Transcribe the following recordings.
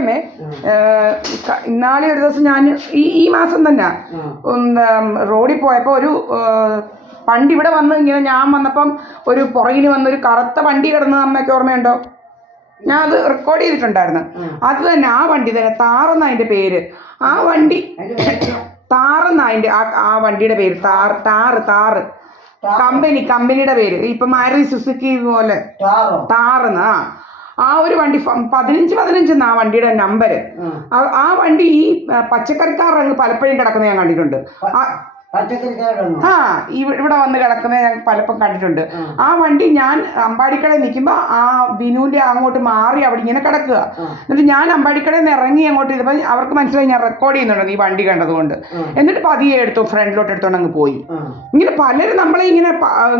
അമ്മേ. ഇന്നാളെ ഒരു ദിവസം ഞാൻ ഈ മാസം തന്നെ റോഡിൽ പോയപ്പോൾ ഒരു വണ്ടി ഇവിടെ വന്ന് ഇങ്ങനെ ഞാൻ വന്നപ്പം ഒരു പുറകിന് വന്നൊരു കറുത്ത വണ്ടി കിടന്നത് അമ്മയ്ക്ക് ഓർമ്മയുണ്ടോ? ഞാൻ അത് റെക്കോർഡ് ചെയ്തിട്ടുണ്ടായിരുന്നു. അത് തന്നെ ആ വണ്ടി തന്നെ, താറെന്ന അതിൻ്റെ പേര്. ആ വണ്ടി താറെന്ന അതിൻ്റെ ആ വണ്ടിയുടെ പേര്, താറ് കമ്പനിയുടെ പേര്. ഇപ്പം മാരുതി സുസുക്കി പോലെ താറെന്ന്. ആ ഒരു വണ്ടി 15 ആ വണ്ടിയുടെ നമ്പർ. ആ വണ്ടി ഈ പച്ചക്കറിക്കാരങ്ങ് പലപ്പോഴും കിടക്കുന്നത് ഞാൻ കണ്ടിട്ടുണ്ട്. ഇവിടെ വന്ന് കിടക്കുന്നത് ഞാൻ പലപ്പം കണ്ടിട്ടുണ്ട്. ആ വണ്ടി ഞാൻ അമ്പാടിക്കടയിൽ നിൽക്കുമ്പോൾ ആ ബിനുവിൻ്റെ അങ്ങോട്ട് മാറി അവിടെ ഇങ്ങനെ കിടക്കുക. എന്നിട്ട് ഞാൻ അമ്പാടിക്കടയിൽ നിന്ന് ഇറങ്ങി അങ്ങോട്ട് ചെയ്തപ്പോൾ അവർക്ക് മനസ്സിലായി ഞാൻ റെക്കോർഡ് ചെയ്യുന്നുണ്ട് ഈ വണ്ടി കണ്ടതുകൊണ്ട്. എന്നിട്ട് പതിയെ എടുത്തു, ഫ്രണ്ടിലോട്ട് എടുത്തോണ്ട് അങ്ങ് പോയി. ഇങ്ങനെ പലരും നമ്മളെ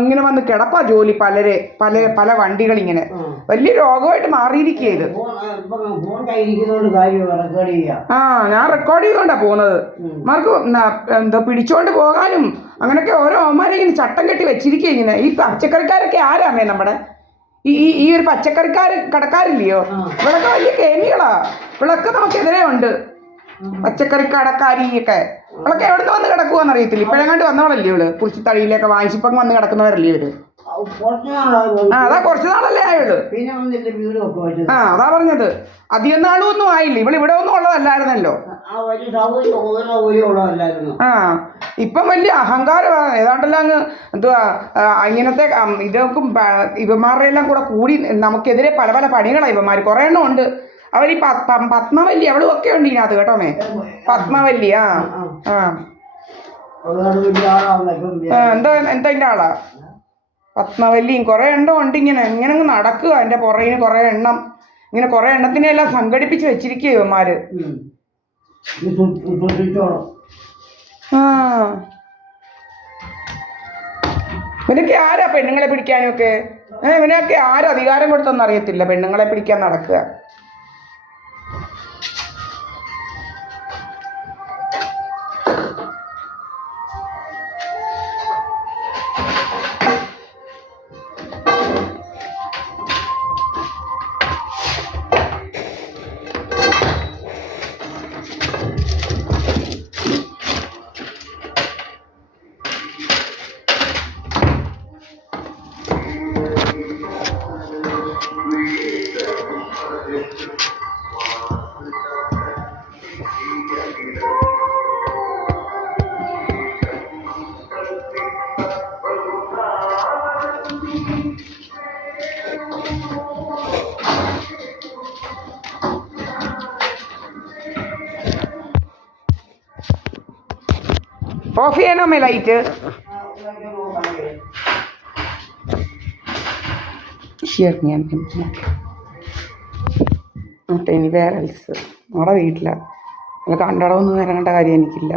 ഇങ്ങനെ വന്ന് കിടപ്പാ ജോലി. പല വണ്ടികൾ ഇങ്ങനെ വലിയ രോഗമായിട്ട് മാറിയിരിക്കുകയത്. ഞാൻ റെക്കോർഡ് ചെയ്തോണ്ടാ പോകുന്നത്. മാർക്ക് എന്താ പിടിച്ചോണ്ട് പോകാനും അങ്ങനെയൊക്കെ ഓരോ അവന്മാരെ ഇങ്ങനെ ചട്ടം കെട്ടി വെച്ചിരിക്കുക. ഇങ്ങനെ ഈ പച്ചക്കറിക്കാരൊക്കെ ആരാമേ നമ്മുടെ ഈ ഒരു കടക്കാരില്ലയോ, ഇവിടൊക്കെ വലിയ കേമികളാ. ഇവിടൊക്കെ നമുക്കെതിരെ ഉണ്ട് പച്ചക്കറി കടക്കാരിയൊക്കെ. ഇവളൊക്കെ എവിടെ നിന്ന് വന്ന് കിടക്കുവാന്ന് അറിയത്തില്ല. ഇപ്പോഴെങ്ങാണ്ട് വന്നവളല്ലേ ഇവള്, കുറിച്ചിത്തടിയിലൊക്കെ വാങ്ങിച്ചിപ്പം വന്ന് കിടക്കുന്നവരല്ലേ ഇവര്. അതാ കുറച്ച് നാളല്ലേ ആയുള്ളൂ. അതാ പറഞ്ഞത്, അധികം നാളും ഒന്നും ആയില്ല. ഇവിടെ ഒന്നും ഉള്ളതല്ലായിരുന്നല്ലോ. ഇപ്പം വലിയ അഹങ്കാരമാണ്. ഏതാണ്ടല്ല അങ്ങ് എന്തുവാ ഇങ്ങനത്തെ ഇതൊക്കെ ഇവന്മാരുടെ എല്ലാം കൂടി നമുക്കെതിരെ പല പണികളാണ് ഇവന്മാർ. കുറേ എണ്ണം ഉണ്ട്. അവർ ഈ പത്മവല്ലി അവളും ഒക്കെ ഉണ്ട് ഇതിനകത്ത് കേട്ടോമേ. പത്മവല്ലി എന്താ അതിൻ്റെ ആളാ പത്മവല്ലിയും കുറേ എണ്ണം ഉണ്ട്. ഇങ്ങനെ അങ്ങ് നടക്കുക. അതിൻ്റെ പുറകിന് കുറേ എണ്ണം, ഇങ്ങനെ കുറേ എണ്ണത്തിനെ എല്ലാം സംഘടിപ്പിച്ച് വെച്ചിരിക്കുക ഇവന്മാര്. ഇവനൊക്കെ ആരാ പെണ്ണുങ്ങളെ പിടിക്കാനും ഒക്കെ? ഇവനൊക്കെ ആരും അധികാരം കൊടുത്തൊന്നും അറിയത്തില്ല. പെണ്ണുങ്ങളെ പിടിക്കാൻ നടക്കുക. ഓഫ് ചെയ്യണോ മേ ലൈറ്റ്? ഇനി വേറെ നമ്മുടെ വീട്ടിലാണ്. നമ്മൾ കണ്ടടമൊന്നും ഇറങ്ങേണ്ട കാര്യം എനിക്കില്ല.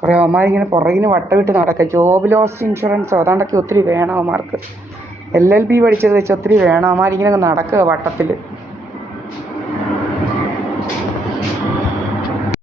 കുറേ അവന്മാരിങ്ങനെ പുറകിന് വട്ടമിട്ട് നടക്കുക. ജോബ് ലോസ് ഇൻഷുറൻസോ അതാണ്ടൊക്കെ ഒത്തിരി വേണം അവന്മാർക്ക്. LLB പഠിച്ചത് വെച്ച് ഒത്തിരി വേണം. അവന്മാരിങ്ങനെ നടക്കുക വട്ടത്തിൽ.